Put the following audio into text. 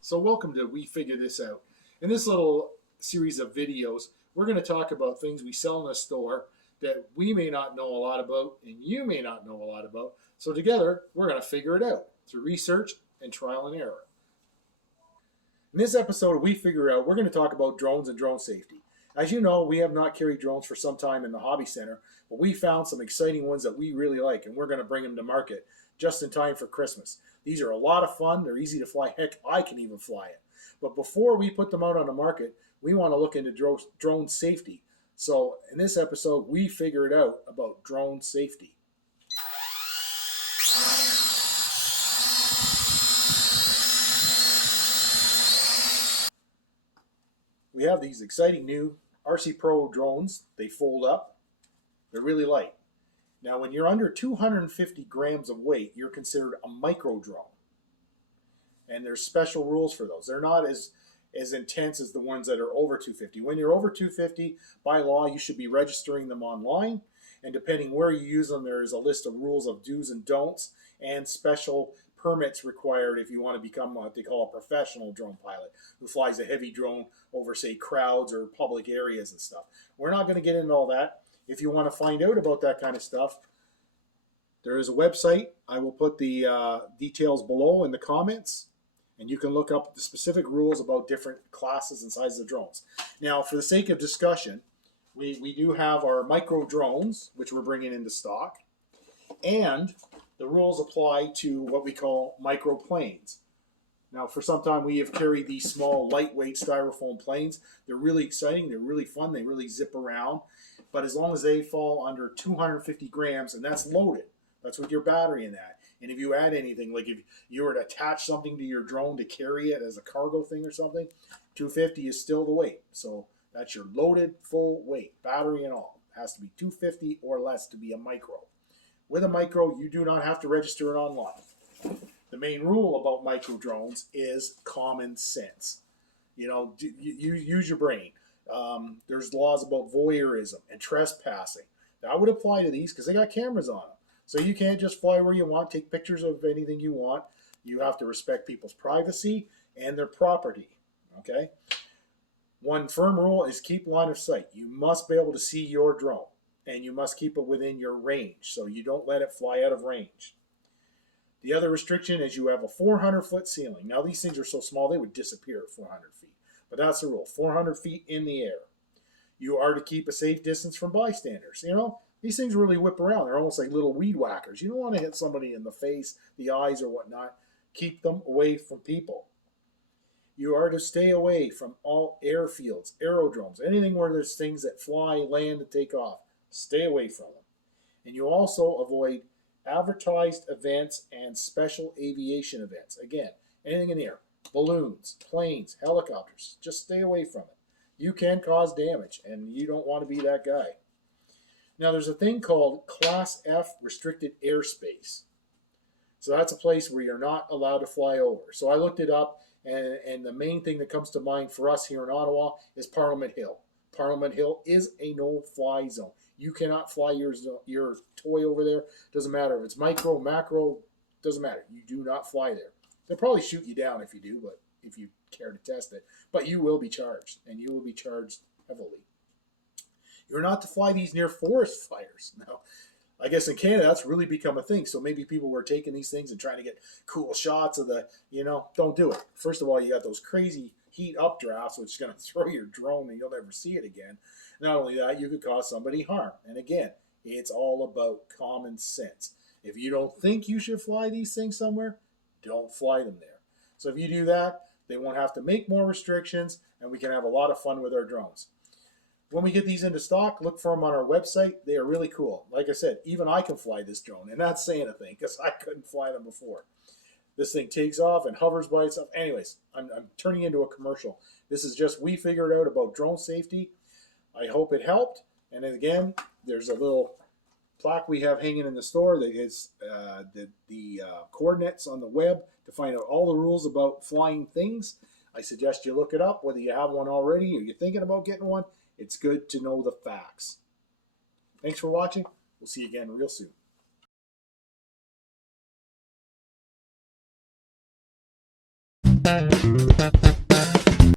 So welcome to We Figure This Out. In this little series of videos, we're going to talk about things we sell in a store that we may not know a lot about and you may not know a lot about. So together, we're going to figure it out through research and trial and error. In this episode of We Figure Out, we're going to talk about drones and drone safety. As you know, we have not carried drones for some time in the hobby center, but we found some exciting ones that we really like, and we're going to bring them to market just in time for Christmas. These are a lot of fun. They're easy to fly. Heck, I can even fly it. But before we put them out on the market, we want to look into drone safety. So in this episode, we figured out about drone safety. We have these exciting new RC Pro drones. They fold up. They're really light. Now, when you're under 250 grams of weight, you're considered a micro drone. And there's special rules for those. They're not as intense as the ones that are over 250. When you're over 250, by law, you should be registering them online. And depending where you use them, there is a list of rules of do's and don'ts and special permits required if you want to become what they call a professional drone pilot who flies a heavy drone over, say, crowds or public areas and stuff. We're not going to get into all that. If you want to find out about that kind of stuff, there is a website. I will put the details below in the comments, and you can look up the specific rules about different classes and sizes of drones. Now, for the sake of discussion, we do have our micro drones, which we're bringing into stock, and the rules apply to what we call micro planes. Now, for some time, we have carried these small, lightweight styrofoam planes. They're really exciting. They're really fun. They really zip around. But as long as they fall under 250 grams, and that's loaded, that's with your battery in that. And if you add anything, like if you were to attach something to your drone to carry it as a cargo thing or something, 250 is still the weight. So that's your loaded full weight, battery and all. It has to be 250 or less to be a micro. With a micro, you do not have to register it online. The main rule about micro drones is common sense. You know, you use your brain. There's laws about voyeurism and trespassing. That would apply to these because they got cameras on them. So you can't just fly where you want, take pictures of anything you want. You have to respect people's privacy and their property. Okay? One firm rule is keep line of sight. You must be able to see your drone, and you must keep it within your range, so you don't let it fly out of range. The other restriction is you have a 400-foot ceiling. Now, these things are so small, they would disappear at 400 feet. But that's the rule, 400 feet in the air. You are to keep a safe distance from bystanders. You know, these things really whip around. They're almost like little weed whackers. You don't want to hit somebody in the face, the eyes, or whatnot. Keep them away from people. You are to stay away from all airfields, aerodromes, anything where there's things that fly, land, and take off. Stay away from them. And you also avoid advertised events and special aviation events. Again, anything in the air, balloons, planes, helicopters, just stay away from it. You can cause damage, and you don't want to be that guy. Now, there's a thing called Class F restricted airspace. So that's a place where you're not allowed to fly over. So I looked it up, and the main thing that comes to mind for us here in Ottawa is Parliament Hill. Parliament Hill is a no-fly zone. You cannot fly your toy over there. Doesn't matter if it's micro, macro, doesn't matter. You do not fly there. They'll probably shoot you down if you do, but if you care to test it. But you will be charged, and you will be charged heavily. You're not to fly these near forest fires. Now, I guess in Canada, that's really become a thing. So maybe people were taking these things and trying to get cool shots of the, don't do it. First of all, you got those crazy heat updrafts, which is going to throw your drone and you'll never see it again. Not only that, you could cause somebody harm. And again, it's all about common sense. If you don't think you should fly these things somewhere, don't fly them there. So if you do that, they won't have to make more restrictions, and we can have a lot of fun with our drones. When we get these into stock, look for them on our website. They are really cool. Like I said, even I can fly this drone, and that's saying a thing because I couldn't fly them before. This thing takes off and hovers by itself. Anyways, I'm turning into a commercial. This is just we figured out about drone safety. I hope it helped. And then again, there's a little plaque we have hanging in the store that is the coordinates on the web to find out all the rules about flying things. I suggest you look it up, whether you have one already or you're thinking about getting one. It's good to know the facts. Thanks for watching. We'll see you again real soon.